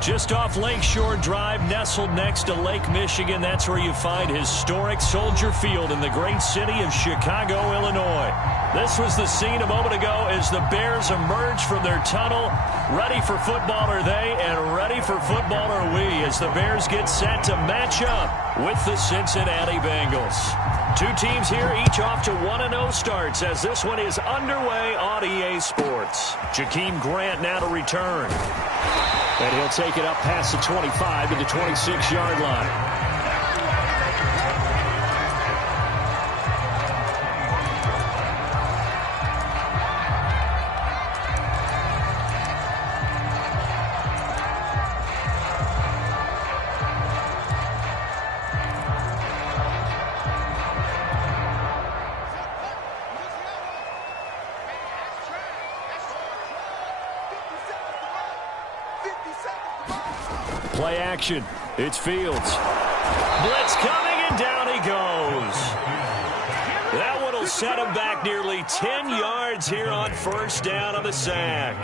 Just off Lakeshore Drive, nestled next to Lake Michigan. That's where you find historic Soldier Field in the great city of Chicago, Illinois. This was the scene a moment ago as the Bears emerged from their tunnel. Ready for football are they, and ready for football are we as the Bears get set to match up with the Cincinnati Bengals. Two teams here, each off to 1-0 starts as this one is underway on EA Sports. Jakeem Grant now to return. And he'll take it up past the 25 to the 26-yard line. Play action. It's Fields. Blitz coming, and down he goes. That one will set him back nearly 10 yards here on first down on the sack.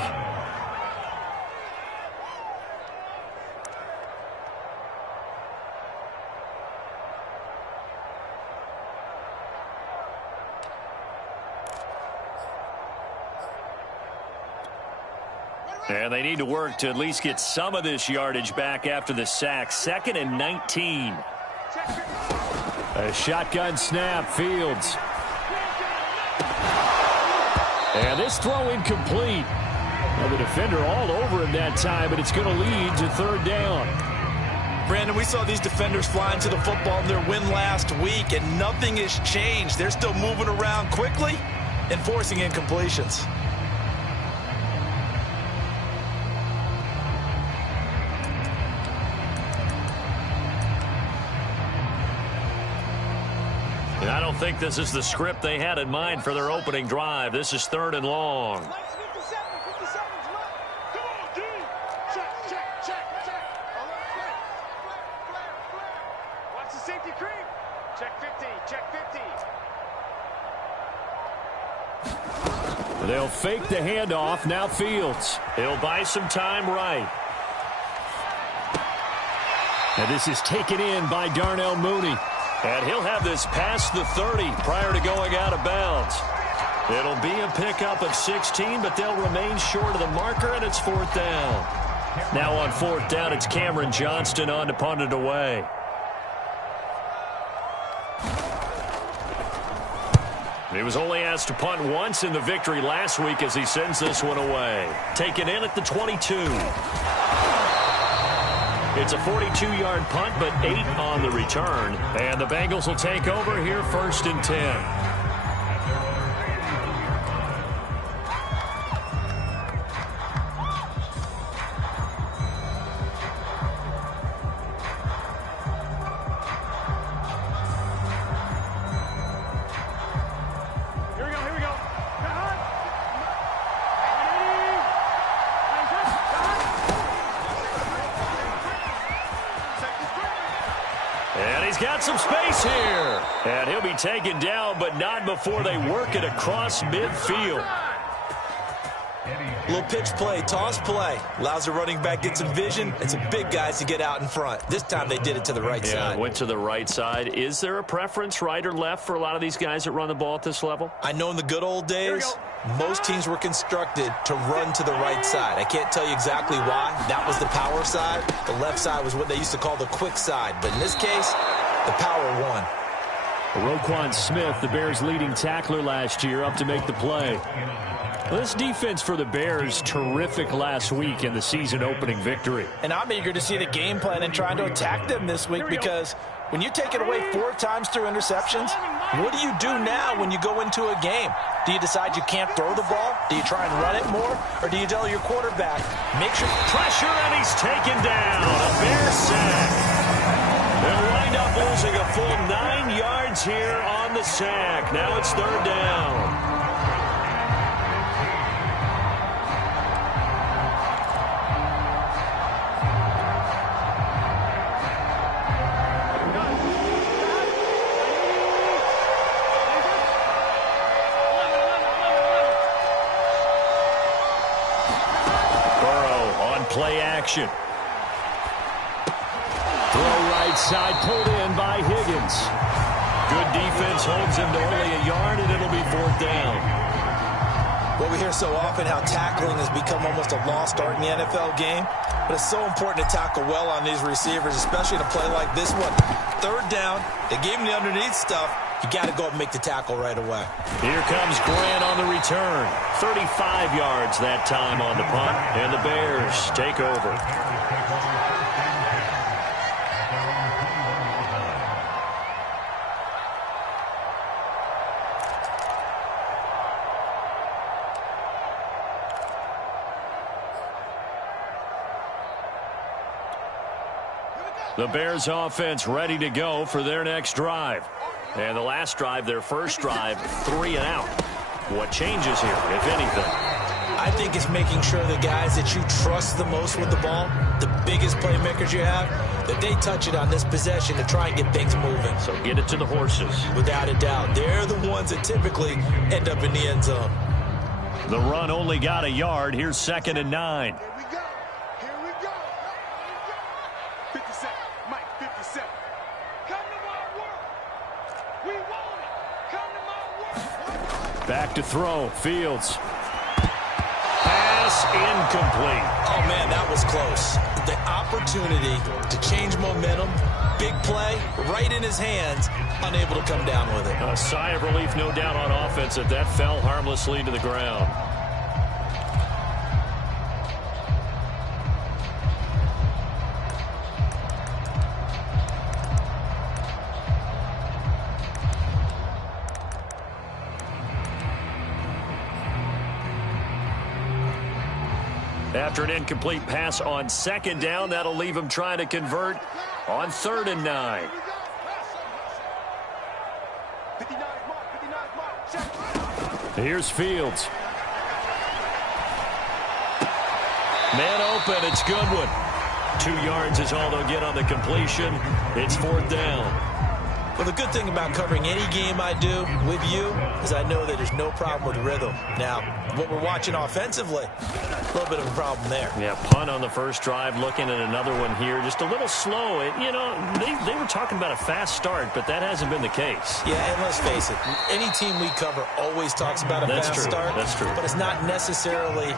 And they need to work to at least get some of this yardage back after the sack. 2nd and 19. A shotgun snap, Fields. And this throw incomplete. Well, the defender all over him that time, but it's going to lead to 3rd down. Brandon, we saw these defenders flying to the football in their win last week, and nothing has changed. They're still moving around quickly and forcing incompletions. I don't think this is the script they had in mind for their opening drive. This is 3rd and long. Watch the safety creep. Check 50. Check 50. They'll fake the handoff. Now Fields. He'll buy some time right. And this is taken in by Darnell Mooney. And he'll have this past the 30 prior to going out of bounds. It'll be a pickup of 16, but they'll remain short of the marker, and it's 4th down. Now on 4th down, it's Cameron Johnston on to punt it away. He was only asked to punt once in the victory last week as he sends this one away. Taken in at the 22. It's a 42-yard punt, but 8 on the return. And the Bengals will take over here 1st and 10. Got some space here. And he'll be taken down, but not before they work it across midfield. Little pitch play, toss play. Allows the running back get some vision and some big guys to get out in front. This time they did it to the right side. Went to the right side. Is there a preference, right or left, for a lot of these guys that run the ball at this level? I know in the good old days, most teams were constructed to run to the right side. I can't tell you exactly why. That was the power side. The left side was what they used to call the quick side. But in this case, the power won. Roquan Smith, the Bears' leading tackler last year, up to make the play. Well, this defense for the Bears, terrific last week in the season-opening victory. And I'm eager to see the game plan and trying to attack them this week because when you take it away 4 times through interceptions, what do you do now when you go into a game? Do you decide you can't throw the ball? Do you try and run it more? Or do you tell your quarterback, make sure... Pressure, and he's taken down. A Bears sack. They'll wind up losing a full 9 yards here on the sack. Now it's 3rd down. Play action. Throw right side, pulled in by Higgins. Good defense holds him to only a yard, and it'll be 4th down. Well, we hear so often how tackling has become almost a lost art in the NFL game, but it's so important to tackle well on these receivers, especially in a play like this one. 3rd down, they gave him the underneath stuff. You got to go up and make the tackle right away. Here comes Grant on the return. 35 yards that time on the punt, and the Bears take over. The Bears offense ready to go for their next drive. And the last drive, their first drive, 3 and out. What changes here, if anything? I think it's making sure the guys that you trust the most with the ball, the biggest playmakers you have, that they touch it on this possession to try and get things moving. So get it to the horses. Without a doubt. They're the ones that typically end up in the end zone. The run only got a yard. Here's 2nd and 9. Here we go. Here we go. 57. Mike, 57. Come to my work. We want it. Come to my work. Back to throw. Fields. Pass incomplete. Oh, man, that was close. The opportunity to change momentum, big play, right in his hands, unable to come down with it. A sigh of relief, no doubt, on offense that fell harmlessly to the ground. After an incomplete pass on 2nd down, that'll leave him trying to convert on 3rd and 9. 59 mark. Check. Here's Fields. Man open, it's Goodwin. 2 yards is all they'll get on the completion. It's 4th down. Well, the good thing about covering any game I do with you is I know that there's no problem with rhythm. Now, what we're watching offensively, a little bit of a problem there. Yeah, punt on the first drive, looking at another one here. Just a little slow. You know, they were talking about a fast start, but that hasn't been the case. Yeah, and let's face it, any team we cover always talks about a fast start. That's true. But it's not necessarily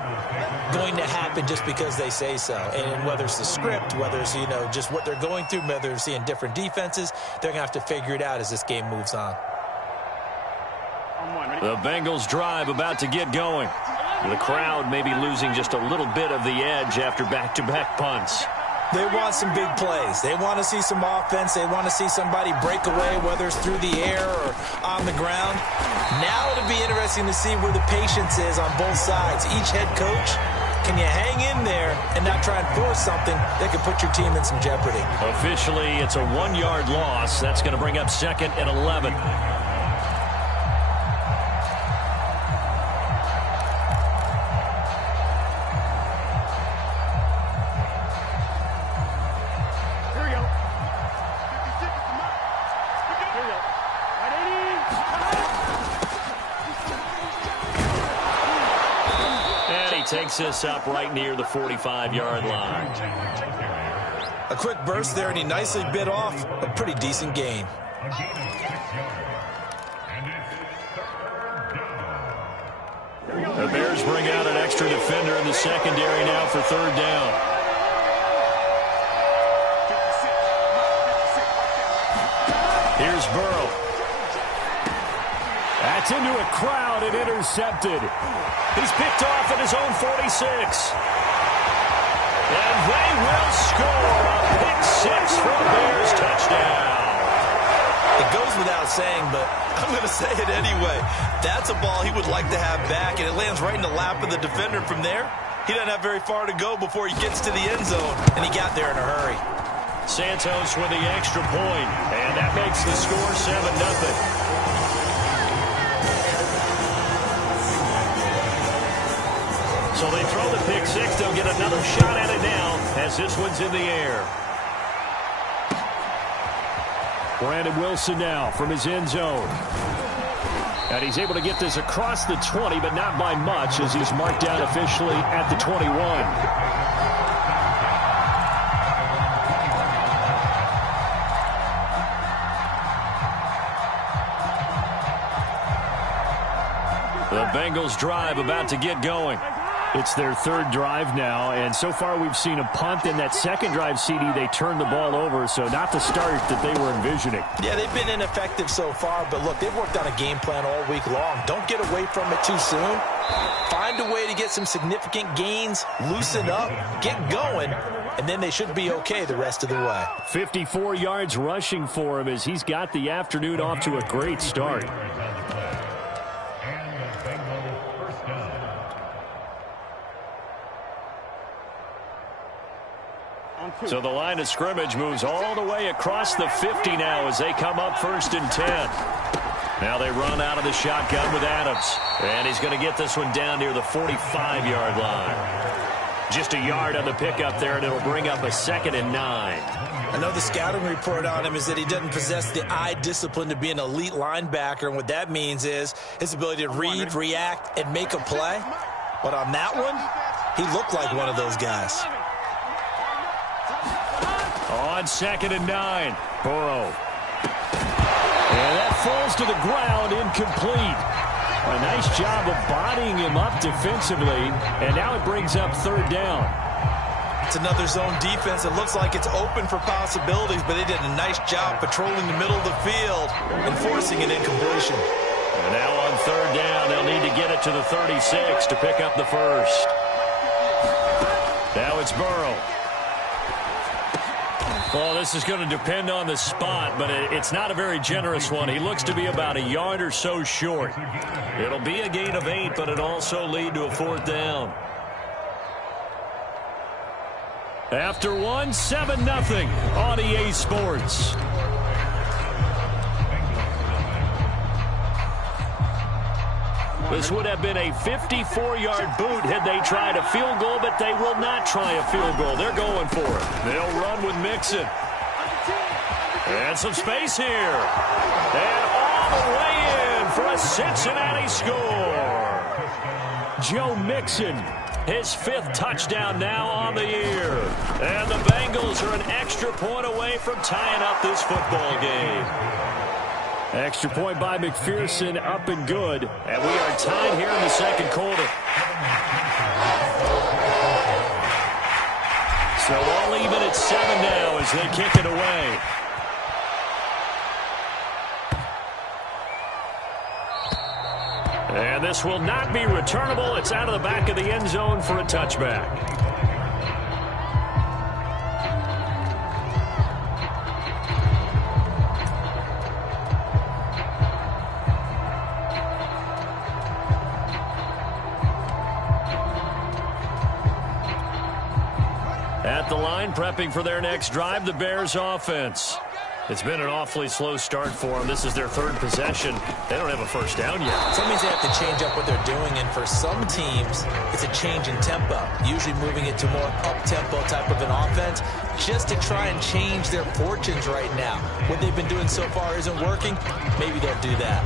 going to happen just because they say so. And whether it's the script, whether it's, you know, just what they're going through, whether they're seeing different defenses, they're going to have to figure it out as this game moves on. The Bengals drive about to get going. The crowd may be losing just a little bit of the edge after back-to-back punts. They want some big plays. They want to see some offense. They want to see somebody break away, whether it's through the air or on the ground. Now it'll be interesting to see where the patience is on both sides. Each head coach, can you hang in there and not try and force something that could put your team in some jeopardy? Officially, it's a 1-yard loss. That's going to bring up 2nd and 11. Takes us up right near the 45-yard line. A quick burst there, and he nicely bit off a pretty decent gain. The Bears bring out an extra defender in the secondary now for 3rd down. Here's Burrow. That's into a crowd and intercepted. He's picked off at his own 46. And they will score a pick-6 for a Bears touchdown. It goes without saying, but I'm going to say it anyway. That's a ball he would like to have back, and it lands right in the lap of the defender from there. He doesn't have very far to go before he gets to the end zone, and he got there in a hurry. Santos with the extra point, and that makes the score 7-0. So they throw the pick-6. They'll get another shot at it now as this one's in the air. Brandon Wilson now from his end zone. And he's able to get this across the 20, but not by much as he's marked down officially at the 21. The Bengals drive about to get going. It's their third drive now, and so far we've seen a punt. In that second drive, CD, they turned the ball over, so not the start that they were envisioning. Yeah, they've been ineffective so far, but look, they've worked on a game plan all week long. Don't get away from it too soon. Find a way to get some significant gains, loosen up, get going, and then they should be okay the rest of the way. 54 yards rushing for him as he's got the afternoon off to a great start. So the line of scrimmage moves all the way across the 50 now as they come up 1st and 10. Now they run out of the shotgun with Adams. And he's going to get this one down near the 45-yard line. Just a yard on the pickup there, and it'll bring up a 2nd and 9. I know the scouting report on him is that he doesn't possess the eye discipline to be an elite linebacker, and what that means is his ability to read, react, and make a play. But on that one, he looked like one of those guys. On 2nd and 9, Burrow. And that falls to the ground, incomplete. A nice job of bodying him up defensively, and now it brings up 3rd down. It's another zone defense. It looks like it's open for possibilities, but they did a nice job patrolling the middle of the field and forcing an incompletion. And now on 3rd down, they'll need to get it to the 36 to pick up the first. Now it's Burrow. Well, this is going to depend on the spot, but it's not a very generous one. He looks to be about a yard or so short. It'll be a gain of 8, but it'll also lead to a 4th down. After one, 7-0 on EA Sports. This would have been a 54-yard boot had they tried a field goal, but they will not try a field goal. They're going for it. They'll run with Mixon. And some space here. And all the way in for a Cincinnati score. Joe Mixon, his 5th touchdown now on the year. And the Bengals are an extra point away from tying up this football game. Extra point by McPherson, up and good. And we are tied here in the 2nd quarter. So all even at 7 now as they kick it away. And this will not be returnable. It's out of the back of the end zone for a touchback. At the line, prepping for their next drive, the Bears offense. It's been an awfully slow start for them. This is their 3rd possession. They don't have a 1st down yet. So that means they have to change up what they're doing, and for some teams, it's a change in tempo, usually moving it to more up-tempo type of an offense, just to try and change their fortunes right now. What they've been doing so far isn't working. Maybe they'll do that.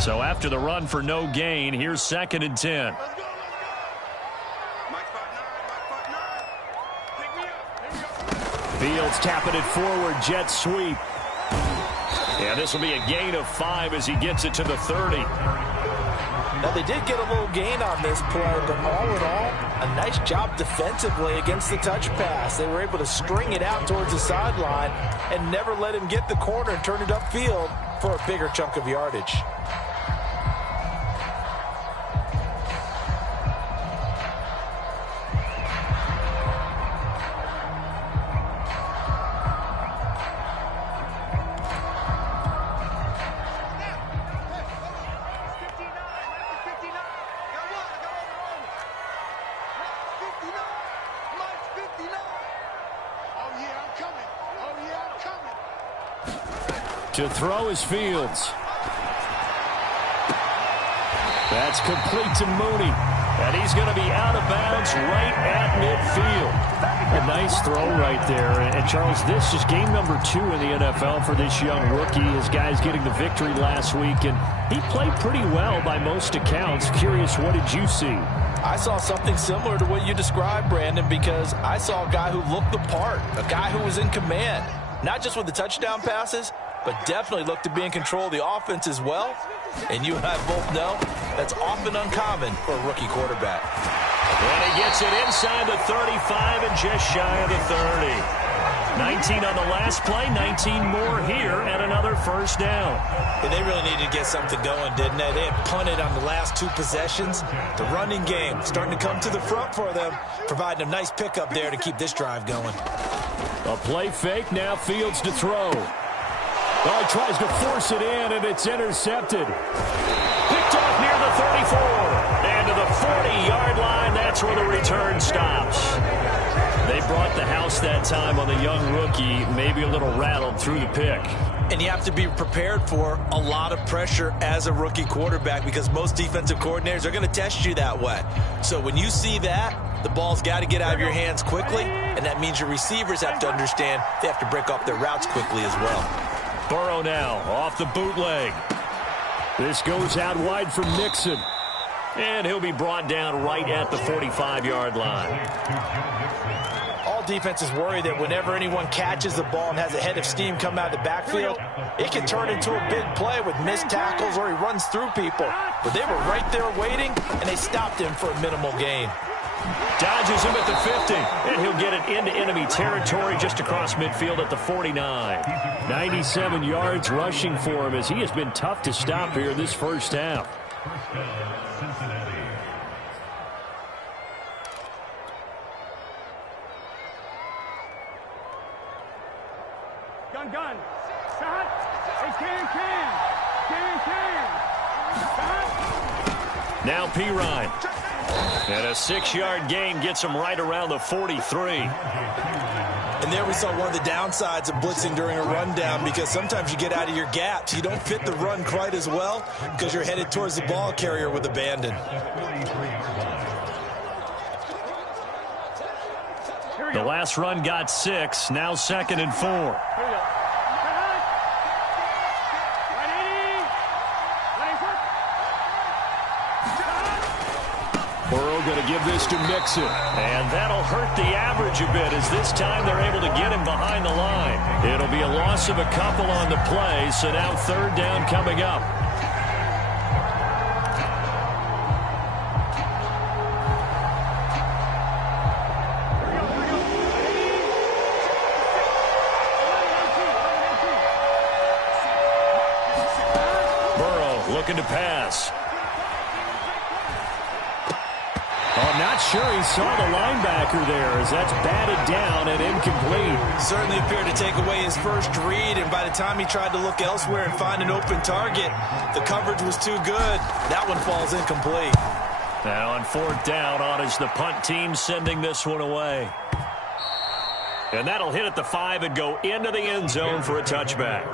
So after the run for no gain, here's 2nd and 10. Fields tapping it forward, jet sweep. Yeah, this will be a gain of 5 as he gets it to the 30. Now, they did get a little gain on this play, but all in all, a nice job defensively against the touch pass. They were able to string it out towards the sideline and never let him get the corner and turn it upfield for a bigger chunk of yardage. To throw is Fields. That's complete to Mooney. And he's going to be out of bounds right at midfield. A nice throw right there. And Charles, this is game number 2 in the NFL for this young rookie. His guys getting the victory last week, and he played pretty well by most accounts. Curious, what did you see? I saw something similar to what you described, Brandon, because I saw a guy who looked the part, a guy who was in command, not just with the touchdown passes, but definitely looked to be in control of the offense as well. And you and I both know that's often uncommon for a rookie quarterback. And he gets it inside the 35 and just shy of the 30. 19 on the last play, 19 more here, and another first down. And they really needed to get something going, didn't they? They had punted on the last 2 possessions. The running game starting to come to the front for them, providing a nice pickup there to keep this drive going. A play fake, now Fields to throw. Oh, he tries to force it in, and it's intercepted. Picked off near the 34. And to the 40-yard line, that's where the return stops. They brought the house that time on the young rookie, maybe a little rattled through the pick. And you have to be prepared for a lot of pressure as a rookie quarterback because most defensive coordinators are going to test you that way. So when you see that, the ball's got to get out of your hands quickly, and that means your receivers have to understand they have to break off their routes quickly as well. Burrow now off the bootleg. This goes out wide from Nixon. And he'll be brought down right at the 45-yard line. All defenses worry that whenever anyone catches the ball and has a head of steam come out of the backfield, it can turn into a big play with missed tackles or he runs through people. But they were right there waiting, and they stopped him for a minimal gain. Dodges him at the 50, and he'll get it into enemy territory just across midfield at the 49. 97 yards rushing for him as he has been tough to stop here this first half. Gun. Shot. Hey, can. Shot. Now Pirine. And a 6-yard gain gets him right around the 43. And there we saw one of the downsides of blitzing during a rundown because sometimes you get out of your gaps. You don't fit the run quite as well because you're headed towards the ball carrier with abandon. The last run got 6, now 2nd and 4. Burrow going to give this to Nixon. And that'll hurt the average a bit as this time they're able to get him behind the line. It'll be a loss of a couple on the play, so now 3rd down coming up. Burrow looking to pass. I'm not sure he saw the linebacker there as that's batted down and incomplete. Certainly appeared to take away his first read, and by the time he tried to look elsewhere and find an open target, the coverage was too good. That one falls incomplete. Now on 4th down, on is the punt team sending this one away. And that'll hit at the 5 and go into the end zone for a touchback.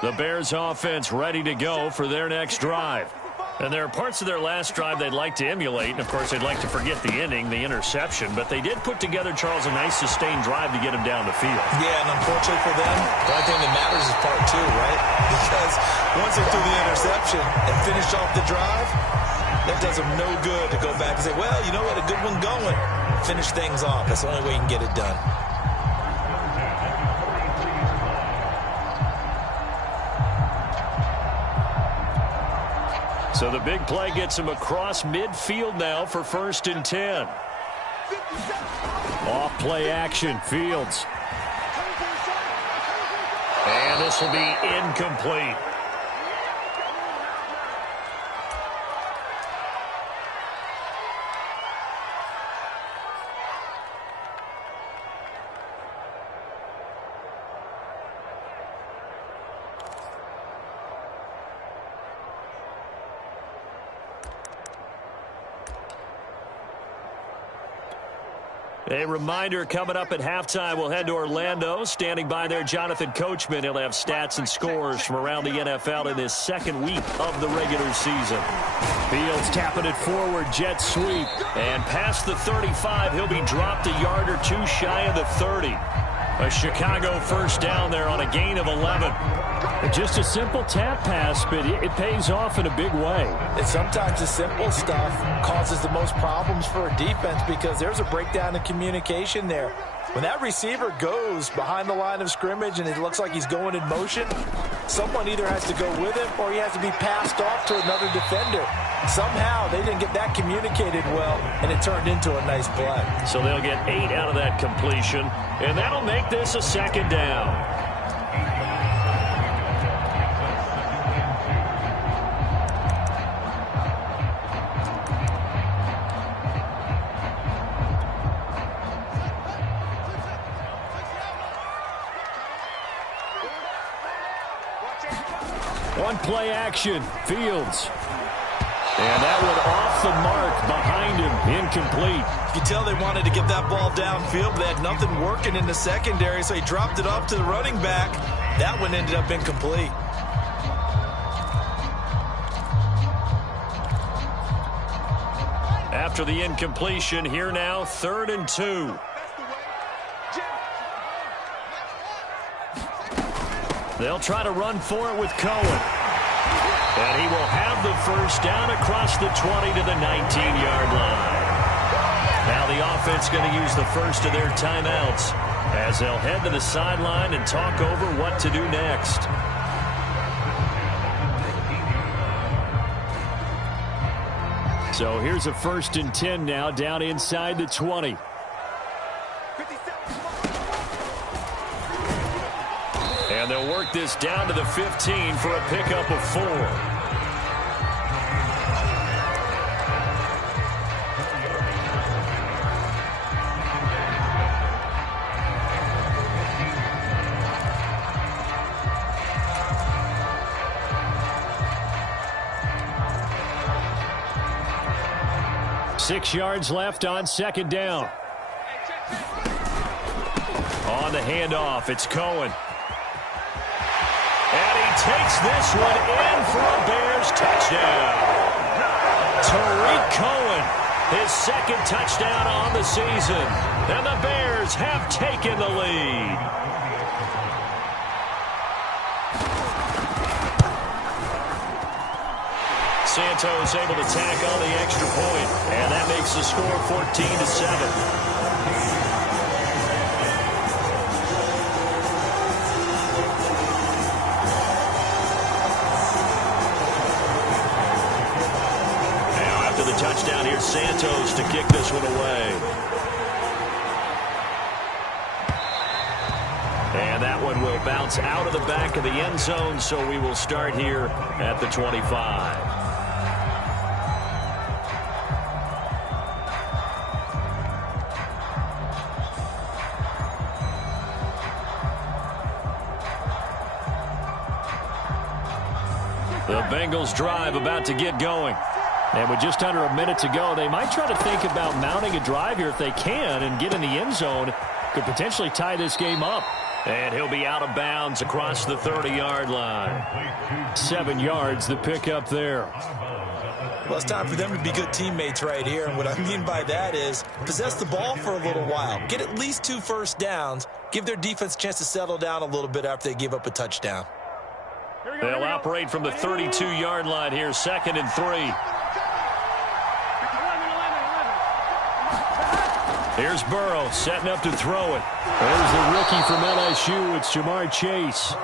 The Bears offense ready to go for their next drive. And there are parts of their last drive they'd like to emulate. And, of course, they'd like to forget the inning, the interception. But they did put together, Charles, a nice sustained drive to get him down the field. Yeah, and unfortunately for them, the only thing that matters is part 2, right? Because once they threw the interception and finished off the drive, that does them no good to go back and say, well, you know what, a good one going. Finish things off. That's the only way you can get it done. So the big play gets him across midfield now for 1st and 10. Off play action, Fields. And this will be incomplete. A reminder, coming up at halftime, we'll head to Orlando. Standing by there, Jonathan Coachman. He'll have stats and scores from around the NFL in this 2nd week of the regular season. Fields tapping it forward, jet sweep. And past the 35, he'll be dropped a yard or two shy of the 30. A Chicago first down there on a gain of 11. Just a simple tap pass, but it pays off in a big way. And sometimes the simple stuff causes the most problems for a defense because there's a breakdown in communication there. When that receiver goes behind the line of scrimmage and it looks like he's going in motion, someone either has to go with him or he has to be passed off to another defender. Somehow they didn't get that communicated well, and it turned into a nice play. So they'll get 8 out of that completion, and that'll make this a second down. One play action, Fields. And that one off the mark behind him, incomplete. You could tell they wanted to get that ball downfield, but they had nothing working in the secondary, so he dropped it off to the running back. That one ended up incomplete. After the incompletion, here now, 3rd and 2. They'll try to run for it with Cohen. And he will have the first down across the 20 to the 19-yard line. Now the offense going to use the first of their timeouts as they'll head to the sideline and talk over what to do next. So here's a 1st and 10 now down inside the 20. And they'll work this down to the 15 for a pickup of 4. Six yards left on 2nd down. On the handoff, it's Cohen. And he takes this one in for a Bears touchdown. Tariq Cohen, his 2nd touchdown on the season. And the Bears have taken the lead. Santos able to tack on the extra point, and that makes the score 14-7. Touchdown here, Santos to kick this one away. And that one will bounce out of the back of the end zone, so we will start here at the 25. The Bengals drive about to get going. And with just under a minute to go, they might try to think about mounting a drive here if they can and get in the end zone. Could potentially tie this game up. And he'll be out of bounds across the 30-yard line. 7 yards, the pickup there. Well, it's time for them to be good teammates right here. And what I mean by that is possess the ball for a little while. Get at least 2 first downs. Give their defense a chance to settle down a little bit after they give up a touchdown. They'll operate from the 32-yard line here, 2nd and 3. Here's Burrow setting up to throw it. There's the rookie from LSU. It's Jamar Chase.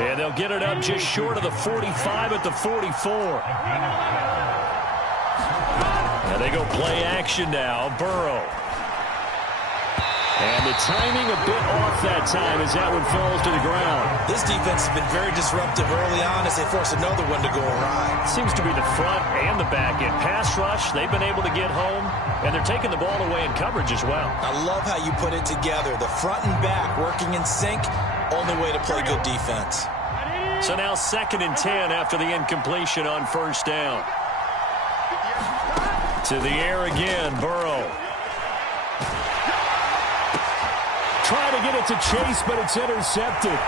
And they'll get it up just short of the 45 at the 44. And they go play action now. Burrow. And the timing a bit off that time as that one falls to the ground. This defense has been very disruptive early on as they force another one to go awry. Seems to be the front and the back end. Pass rush, they've been able to get home, and they're taking the ball away in coverage as well. I love how you put it together. The front and back working in sync, only way to play good defense. So now 2nd and 10 after the incompletion on 1st down. To the air again, Burrow. Trying to get it to Chase, but it's intercepted.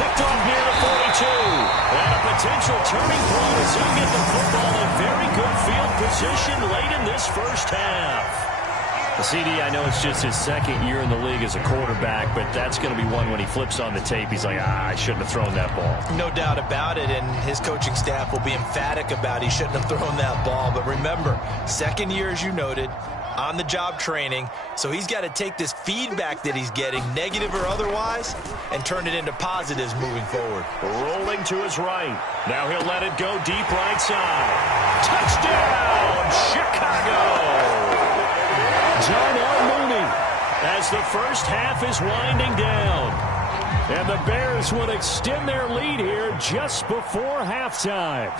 Picked off near the 42. And a potential turning point as he'll get the football in very good field position late in this first half. The CD, I know it's just his second year in the league as a quarterback, but that's going to be one when he flips on the tape. He's like, I shouldn't have thrown that ball. No doubt about it, and his coaching staff will be emphatic about he shouldn't have thrown that ball. But remember, second year, as you noted, on-the-job training, so he's got to take this feedback that he's getting, negative or otherwise, and turn it into positives moving forward. Rolling to his right. Now he'll let it go deep right side. Touchdown, Chicago! Darnell Mooney as the first half is winding down. And the Bears will extend their lead here just before halftime.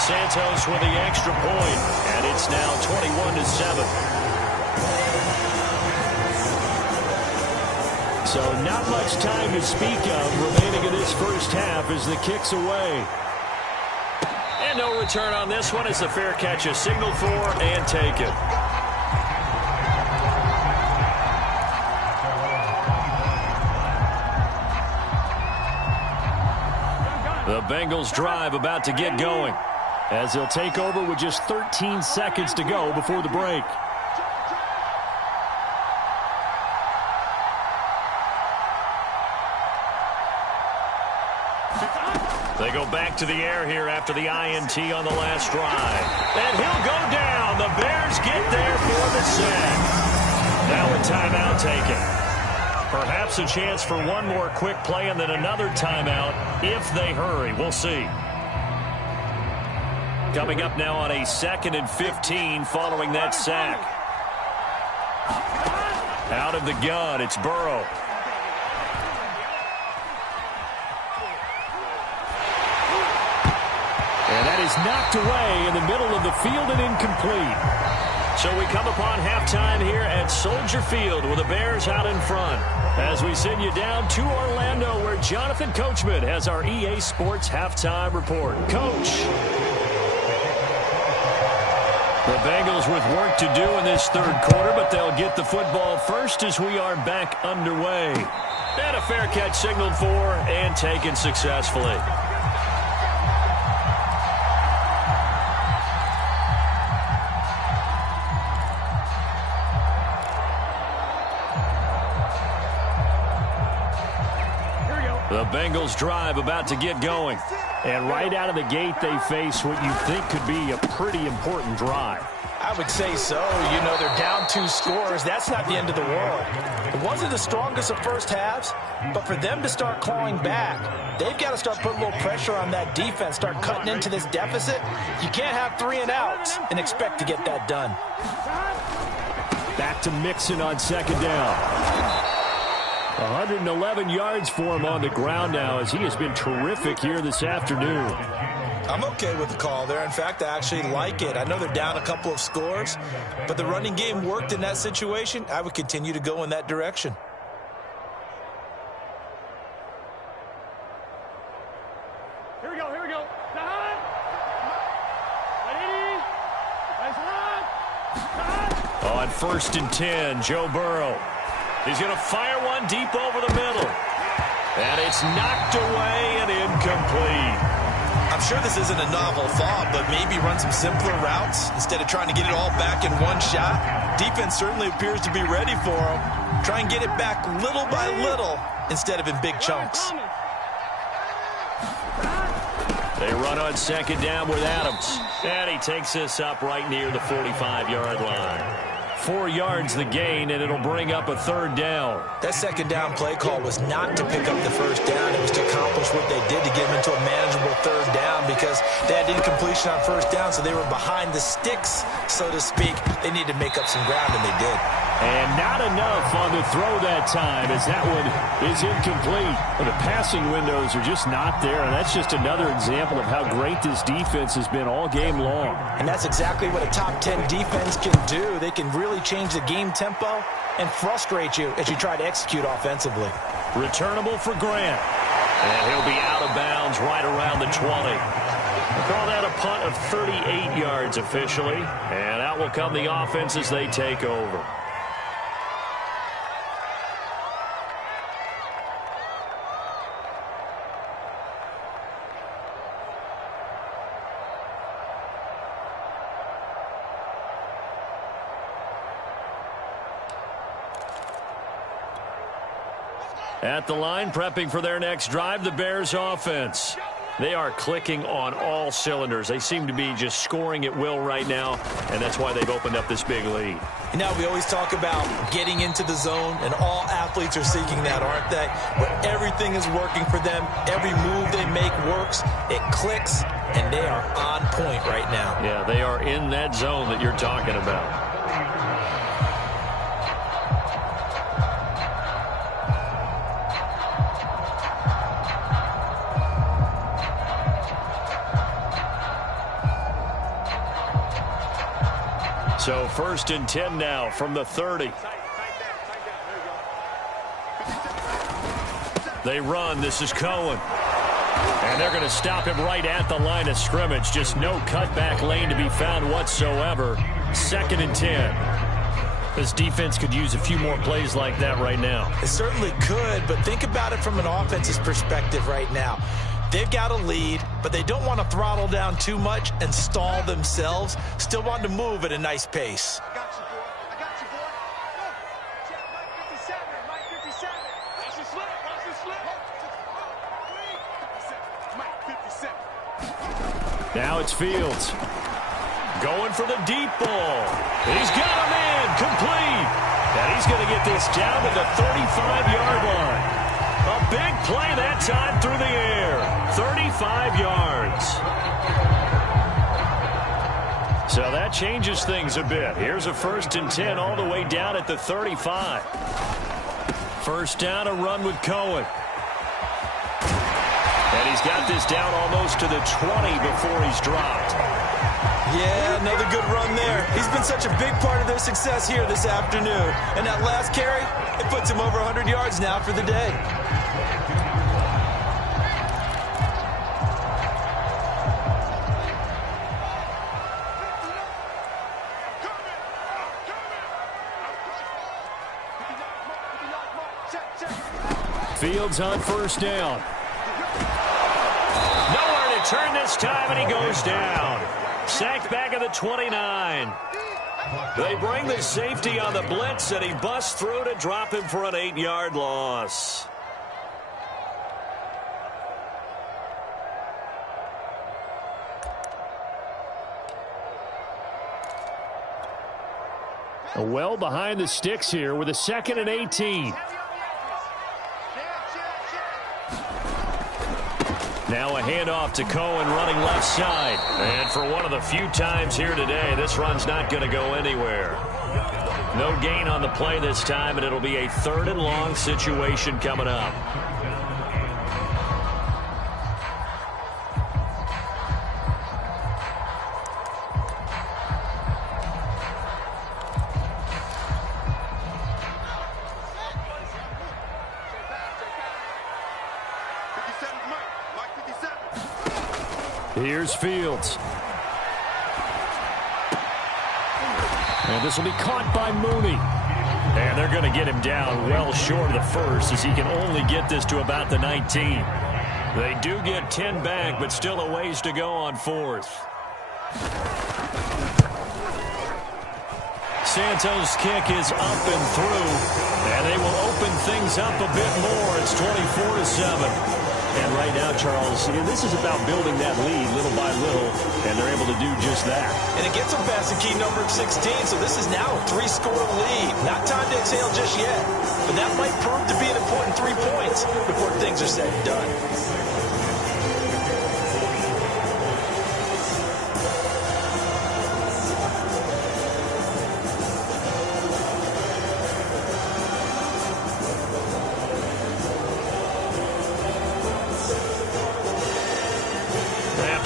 Santos with the extra point, and it's now 21-7. So not much time to speak of remaining in this first half as the kick's away. And no return on this one as the fair catch is signaled for and taken. The Bengals drive about to get going as they'll take over with just 13 seconds to go before the break. They go back to the air here after the INT on the last drive. And he'll go down. The Bears get there for the sack. Now a timeout taken. Perhaps a chance for one more quick play and then another timeout if they hurry. We'll see. Coming up now on a 2nd and 15 following that sack. Out of the gun, it's Burrow. And that is knocked away in the middle of the field and incomplete. So we come upon halftime here at Soldier Field with the Bears out in front. As we send you down to Orlando where Jonathan Coachman has our EA Sports halftime report. Coach. The Bengals with work to do in this third quarter, but they'll get the football first as we are back underway. And a fair catch signaled for and taken successfully. The Bengals drive about to get going. And right out of the gate, they face what you think could be a pretty important drive. I would say so. You know, they're down 2 scores. That's not the end of the world. It wasn't the strongest of first halves, but for them to start clawing back, they've got to start putting a little pressure on that defense, start cutting into this deficit. You can't have 3 and outs and expect to get that done. Back to Mixon on second down. 111 yards for him on the ground now as he has been terrific here this afternoon. I'm okay with the call there. In fact, I actually like it. I know they're down a couple of scores, but the running game worked in that situation. I would continue to go in that direction. Here we go, here we go. On 1st and 10, Joe Burrow. He's going to fire one deep over the middle. And it's knocked away and incomplete. I'm sure this isn't a novel thought, but maybe run some simpler routes instead of trying to get it all back in one shot. Defense certainly appears to be ready for him. Try and get it back little by little instead of in big chunks. They run on second down with Adams. And he takes this up right near the 45-yard line. 4 yards the gain, and it'll bring up a 3rd down. That second down play call was not to pick up the first down. It was to accomplish what they did to get them into a manageable 3rd down because they had incompletion on first down, so they were behind the sticks, so to speak. They needed to make up some ground, and they did. And not enough on the throw that time as that one is incomplete. Well, the passing windows are just not there, and that's just another example of how great this defense has been all game long. And that's exactly what a top 10 defense can do. They can really change the game tempo and frustrate you as you try to execute offensively. Returnable for Grant. And he'll be out of bounds right around the 20. We'll call that a punt of 38 yards officially. And out will come the offense as they take over. At the line, prepping for their next drive, the Bears offense. They are clicking on all cylinders. They seem to be just scoring at will right now, and that's why they've opened up this big lead. You know, we always talk about getting into the zone, and all athletes are seeking that, aren't they? Where everything is working for them, every move they make works, it clicks, and they are on point right now. Yeah, they are in that zone that you're talking about. So 1st and 10 now from the 30. They run. This is Cohen. And they're going to stop him right at the line of scrimmage. Just no cutback lane to be found whatsoever. 2nd and 10. This defense could use a few more plays like that right now. It certainly could, but think about it from an offense's perspective right now. They've got a lead, but they don't want to throttle down too much and stall themselves. Still want to move at a nice pace. I got you, boy. I got you, boy. Go. Check Mike 57. Mike 57. Watch the slip. Watch the slip. Mike 57. Now it's Fields. Going for the deep ball. He's got a man complete. And he's going to get this down to the 35-yard line. A big play that time through the air. 35 yards. So that changes things a bit. Here's a 1st and 10 all the way down at the 35. First down, a run with Cohen. And he's got this down almost to the 20 before he's dropped. Yeah, another good run there. He's been such a big part of their success here this afternoon. And that last carry, it puts him over 100 yards now for the day. Fields on 1st down. Nowhere to turn this time, and he goes down. Sacked back at the 29. They bring the safety on the blitz, and he busts through to drop him for an 8-yard loss. Well behind the sticks here with a 2nd and 18. Now a handoff to Cohen running left side. And for one of the few times here today, this run's not going to go anywhere. No gain on the play this time, and it'll be a 3rd and long situation coming up. Here's Fields. And this will be caught by Mooney. And they're going to get him down well short of the 1st as he can only get this to about the 19. They do get 10 back, but still a ways to go on 4th. Santos' kick is up and through, and they will open things up a bit more. It's 24-7. And right now, Charles, this is about building that lead little by little, and they're able to do just that. And it gets them past the key number of 16, so this is now a 3-score lead. Not time to exhale just yet, but that might prove to be an important 3 points before things are said and done.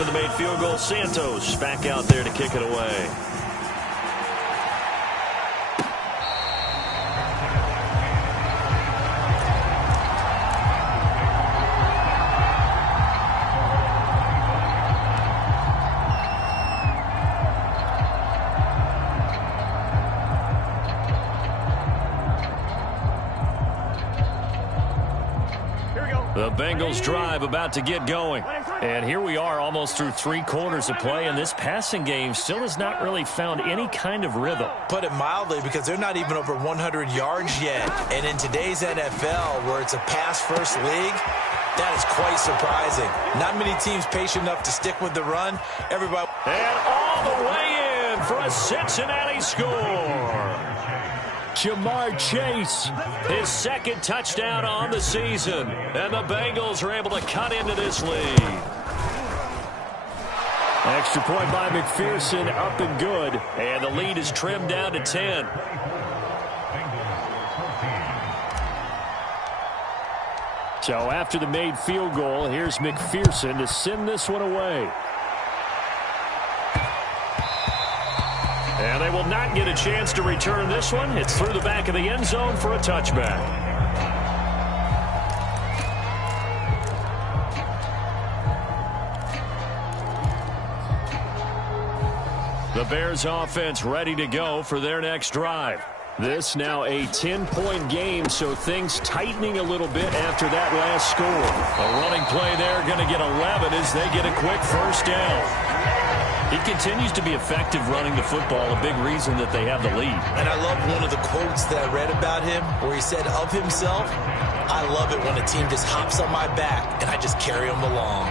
The made field goal, Santos back out there to kick it away. The Bengals drive about to get going. And here we are almost through 3 quarters of play, and this passing game still has not really found any kind of rhythm. Put it mildly, because they're not even over 100 yards yet. And in today's NFL, where it's a pass-first league, that is quite surprising. Not many teams patient enough to stick with the run. Everybody. And all the way in for a Cincinnati score. Jamar Chase, his 2nd touchdown on the season. And the Bengals are able to cut into this lead. Extra point by McPherson, up and good. And the lead is trimmed down to 10. So after the made field goal, here's McPherson to send this one away. And they will not get a chance to return this one. It's through the back of the end zone for a touchback. The Bears offense ready to go for their next drive. This now a 10-point game, so things tightening a little bit after that last score. A running play there, going to get 11 as they get a quick first down. He continues to be effective running the football, a big reason that they have the lead. And I love one of the quotes that I read about him where he said of himself, "I love it when a team just hops on my back and I just carry them along."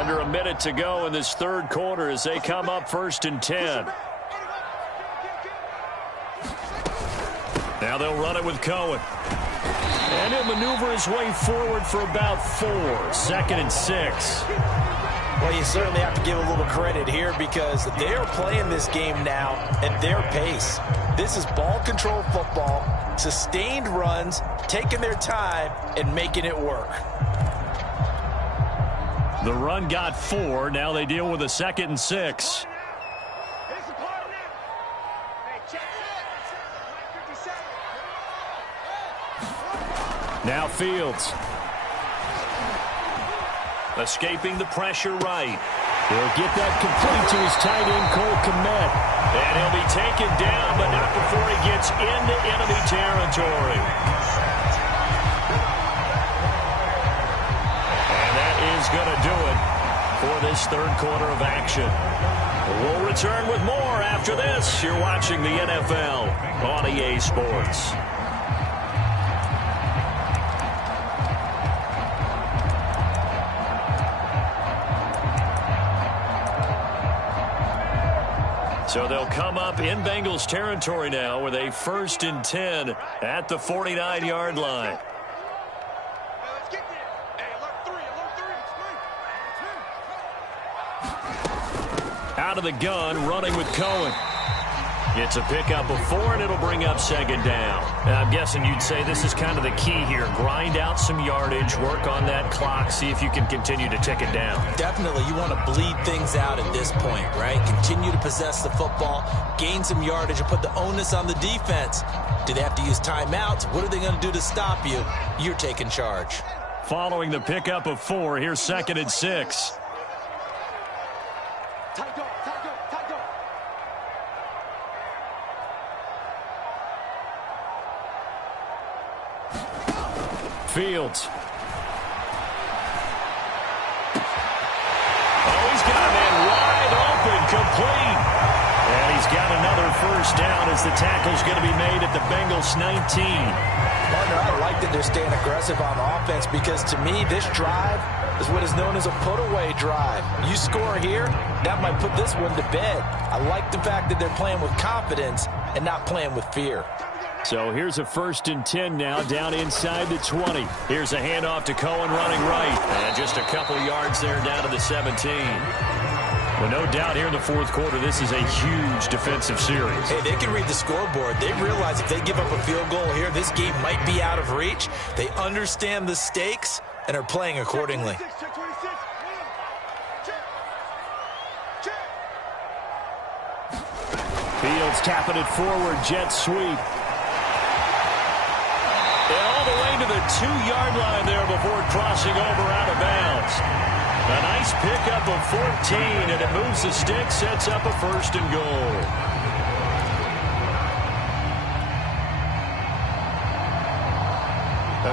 Under a minute to go in this 3rd quarter as they come up 1st and 10. Now they'll run it with Cohen. And he'll maneuver his way forward for about 4. 2nd and 6. Well, you certainly have to give a little credit here because they are playing this game now at their pace. This is ball control football, sustained runs, taking their time, and making it work. The run got 4. Now they deal with a 2nd and 6. Now Fields. Escaping the pressure right. He'll get that complete to his tight end, Cole Kmet. And he'll be taken down, but not before he gets into enemy territory. And that is going to do it for this 3rd quarter of action. We'll return with more after this. You're watching the NFL on EA Sports. So they'll come up in Bengals territory now with a 1st and 10 at the 49-yard line. Out of the gun, running with Cohen. Gets a pickup of 4, and it'll bring up 2nd down. Now, I'm guessing you'd say this is kind of the key here. Grind out some yardage, work on that clock, see if you can continue to tick it down. Definitely, you want to bleed things out at this point, right? Continue to possess the football, gain some yardage, and put the onus on the defense. Do they have to use timeouts? What are they going to do to stop you? You're taking charge. Following the pickup of 4, here's 2nd and 6. Fields. Oh, he's got a man wide open, complete. And he's got another first down as the tackle's going to be made at the Bengals 19. Partner, I like that they're staying aggressive on offense because to me, this drive is what is known as a put-away drive. You score here, that might put this one to bed. I like the fact that they're playing with confidence and not playing with fear. So here's a 1st and 10 now down inside the 20. Here's a handoff to Cohen running right. And just a couple yards there down to the 17. Well, no doubt here in the 4th quarter, this is a huge defensive series. Hey, they can read the scoreboard. They realize if they give up a field goal here, this game might be out of reach. They understand the stakes and are playing accordingly. Fields tapping it forward, jet sweep. And all the way to the 2-yard line there before crossing over out of bounds. A nice pickup of 14, and it moves the stick, sets up a 1st and goal.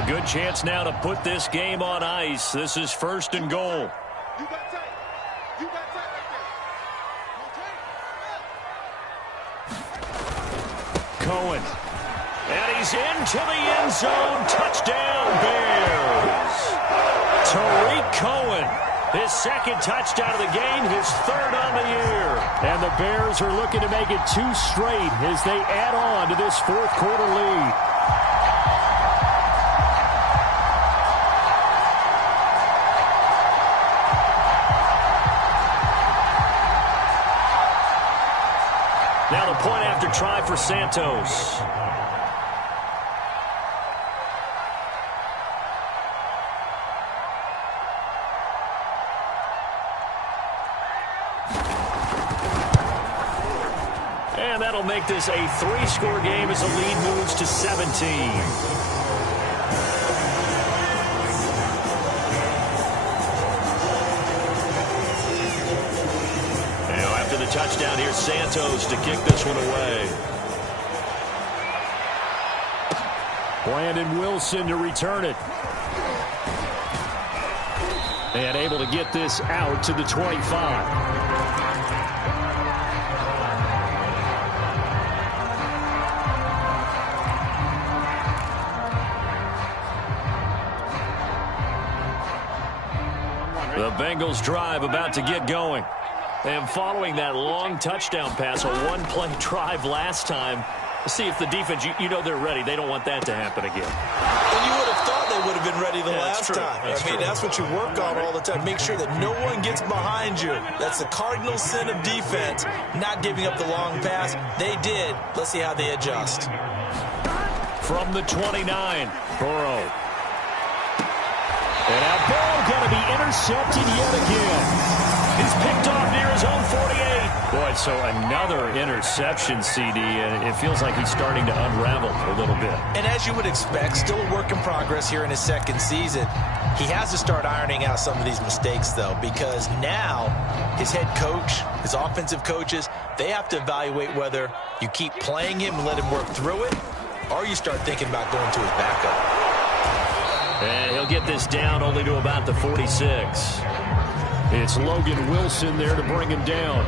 A good chance now to put this game on ice. This is 1st and goal. You got tight. You got tight right there. Cohen. And he's into the end zone. Touchdown, Bears. Tariq Cohen. His 2nd touchdown of the game, his 3rd on the year. And the Bears are looking to make it 2 straight as they add on to this 4th quarter lead. Now the point after try for Santos. And that'll make this a 3-score game as the lead moves to 17. After the touchdown, here's Santos to kick this one away. Brandon Wilson to return it. And able to get this out to the 25. The Bengals drive about to get going. And following that long touchdown pass, a 1-play drive last time, see if the defense, you know they're ready. They don't want that to happen again. And you would have thought they would have been ready the last time. That's what you work on all the time. Make sure that no one gets behind you. That's the cardinal sin of defense, not giving up the long pass. They did. Let's see how they adjust. From the 29, Burrow. And that ball going to be intercepted yet again. He's picked off near his own 48. Boy, so another interception, CD, and it feels like he's starting to unravel a little bit. And as you would expect, still a work in progress here in his 2nd season. He has to start ironing out some of these mistakes, though, because now his head coach, his offensive coaches, they have to evaluate whether you keep playing him and let him work through it, or you start thinking about going to his backup. And he'll get this down only to about the 46. It's Logan Wilson there to bring him down.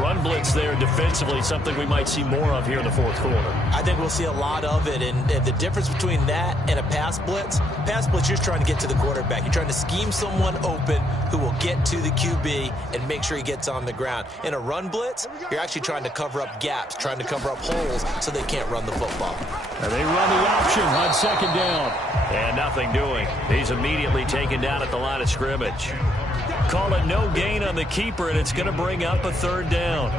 Run blitz there defensively, something we might see more of here in the 4th quarter. I think we'll see a lot of it, and the difference between that and a pass blitz, you're just trying to get to the quarterback. You're trying to scheme someone open who will get to the QB and make sure he gets on the ground. In a run blitz, you're actually trying to cover up gaps, trying to cover up holes so they can't run the football. And they run the option on 2nd down. And nothing doing. He's immediately taken down at the line of scrimmage. Call it no gain on the keeper, and it's going to bring up a 3rd down.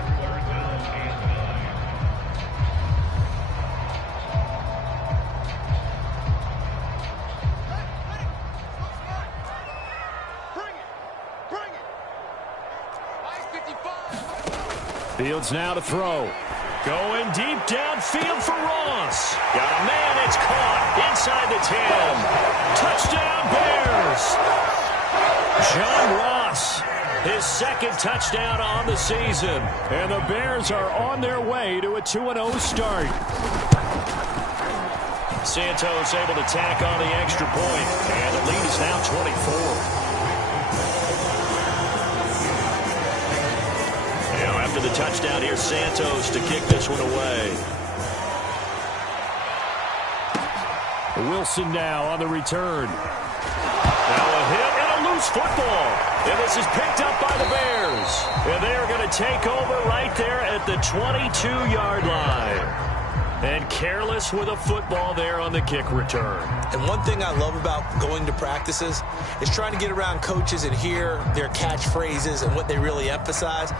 Bring it. Ice 55. Fields now to throw. Going deep downfield for Ross. Got a man, it's caught inside the 10. Touchdown, Bears. John Ross, his 2nd touchdown on the season. And the Bears are on their way to a 2-0 start. Santos able to tack on the extra point, and the lead is now 24. Now after the touchdown, here's Santos to kick this one away. Wilson now on the return. Now a hit and a loose football. And this is picked up by the Bears. And they are going to take over right there at the 22-yard line. And careless with a football there on the kick return. And one thing I love about going to practices is trying to get around coaches and hear their catchphrases and what they really emphasize.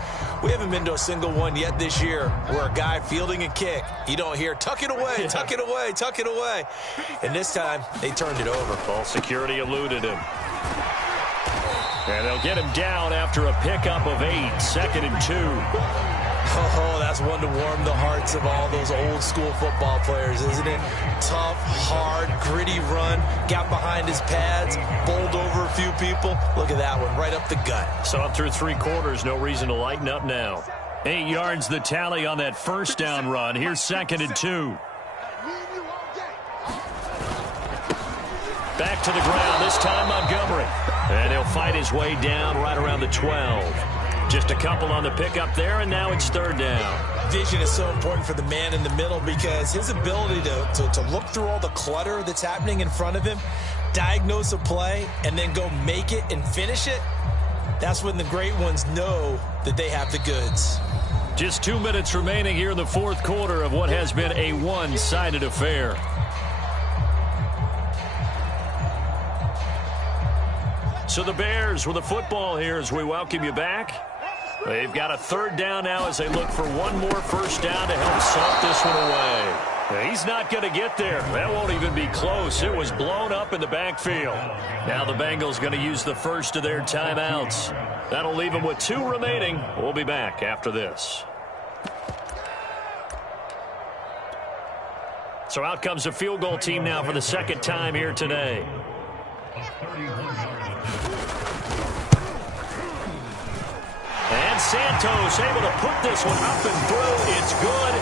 We haven't been to a single one yet this year where a guy fielding a kick, you don't hear, tuck it away, tuck it away, tuck it away. And this time, they turned it over. Ball security eluded him. And they'll get him down after a pickup of 8, 2nd and 2. Oh, that's one to warm the hearts of all those old school football players, isn't it? Tough, hard, gritty run, got behind his pads, bowled over a few people. Look at that one, right up the gut. So up through 3 quarters, no reason to lighten up now. 8 yards the tally on that 1st down run. Here's 2nd and 2. Back to the ground, this time Montgomery. And he'll fight his way down right around the 12. Just a couple on the pickup there, and now it's third down. Vision is so important for the man in the middle because his ability to look through all the clutter that's happening in front of him, diagnose a play, and then go make it and finish it, that's when the great ones know that they have the goods. Just 2 minutes remaining here in the fourth quarter of what has been a one-sided affair. So the Bears with the football here as we welcome you back. They've got a third down now as they look for one more first down to help salt this one away. He's not going to get there. That won't even be close. It was blown up in the backfield. Now the Bengals going to use the first of their timeouts. That'll leave them with 2 remaining. We'll be back after this. So out comes the field goal team now for the second time here today. And Santos able to put this one up and through. It's good.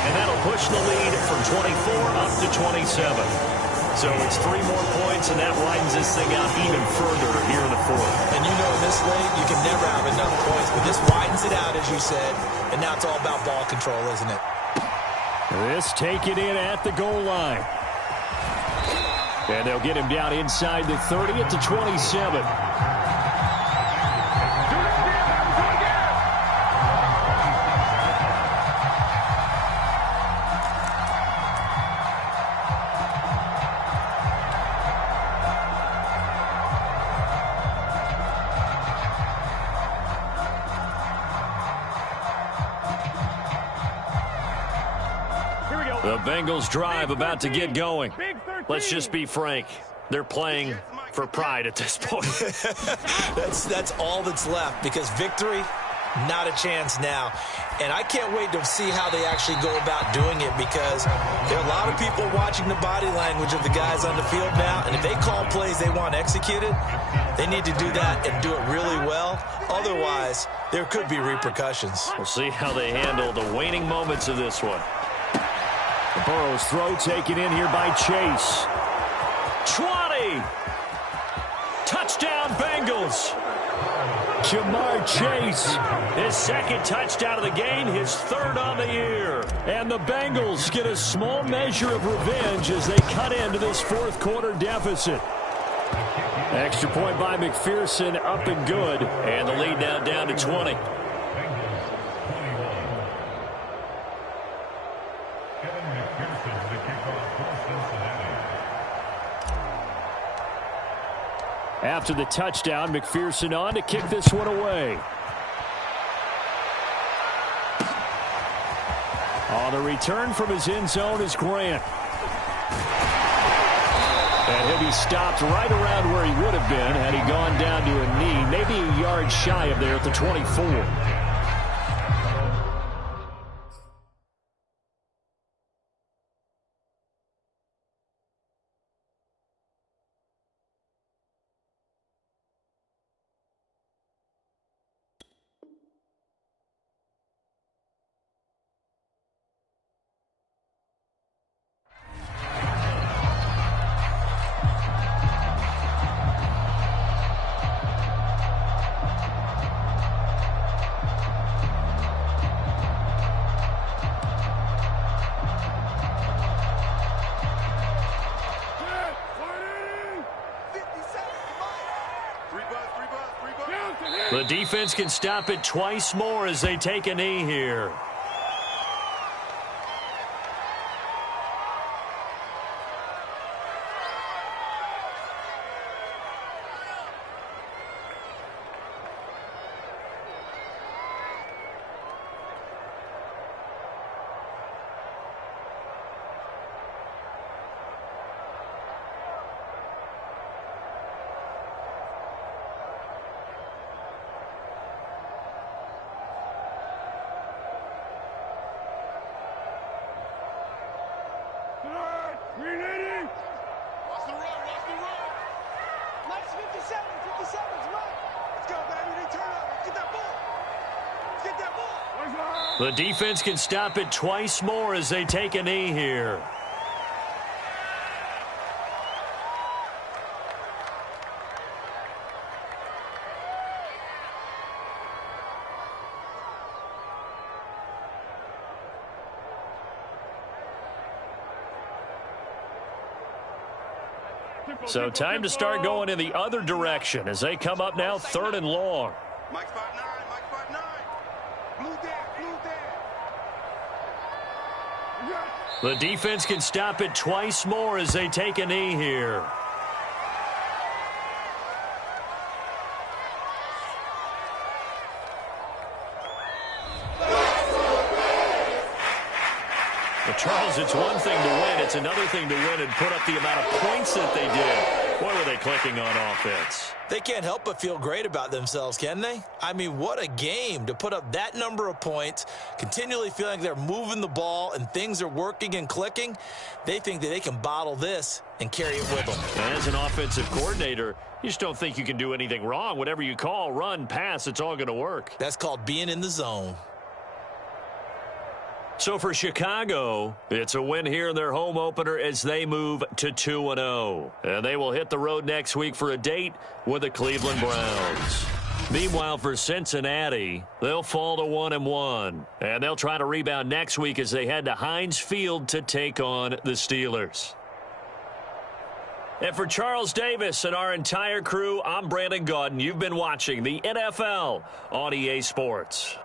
And that'll push the lead from 24 up to 27. So it's 3 more points, and that widens this thing out even further here in the fourth. And you know in this league, you can never have enough points, but this widens it out, as you said. And now it's all about ball control, isn't it? This taken in at the goal line. And they'll get him down inside the 30 at the 27. The Bengals drive about to get going. Let's just be frank. They're playing for pride at this point. That's all that's left because victory, not a chance now. And I can't wait to see how they actually go about doing it because there are a lot of people watching the body language of the guys on the field now. And if they call plays they want executed, they need to do that and do it really well. Otherwise, there could be repercussions. We'll see how they handle the waning moments of this one. Burrow's throw taken in here by Chase. 20! Touchdown, Bengals! Jamar Chase. His second touchdown of the game, his third on the year. And the Bengals get a small measure of revenge as they cut into this fourth quarter deficit. Extra point by McPherson, up and good. And the lead now down to 20. After the touchdown, McPherson on to kick this one away. On the return from his end zone is Grant. And he'll be stopped right around where he would have been had he gone down to a knee, maybe a yard shy of there at the 24. The defense can stop it twice more as they take a knee here. The defense can stop it twice more as they take a knee here. So time to start going in the other direction as they come up now 3rd and long. Mike 5-9, Mike 5-9. Blue dead, blue dead. The defense can stop it twice more as they take a knee here. But Charles, it's one thing to win. It's another thing to win and put up the amount of points that they did. Boy, were they clicking on offense. They can't help but feel great about themselves, can they? I mean, what a game to put up that number of points, continually feeling like they're moving the ball and things are working and clicking. They think that they can bottle this and carry it with them. As an offensive coordinator, you just don't think you can do anything wrong. Whatever you call, run, pass, it's all going to work. That's called being in the zone. So for Chicago, it's a win here in their home opener as they move to 2-0. And they will hit the road next week for a date with the Cleveland Browns. Meanwhile, for Cincinnati, they'll fall to 1-1. And they'll try to rebound next week as they head to Heinz Field to take on the Steelers. And for Charles Davis and our entire crew, I'm Brandon Gaudin. You've been watching the NFL on EA Sports.